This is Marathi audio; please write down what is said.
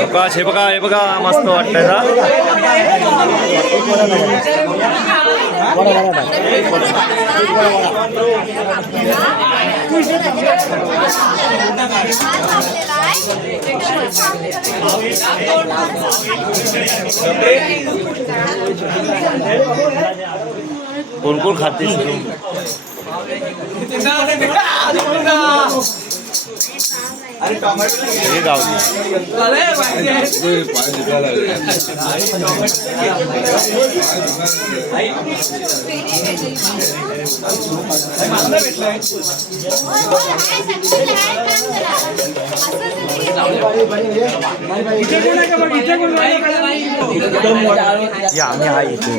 अवकाश हे बघा हे बघा मस्त वाटतंय ना कोण कोण खाते? हे गावचे या आम्ही आहे इथे.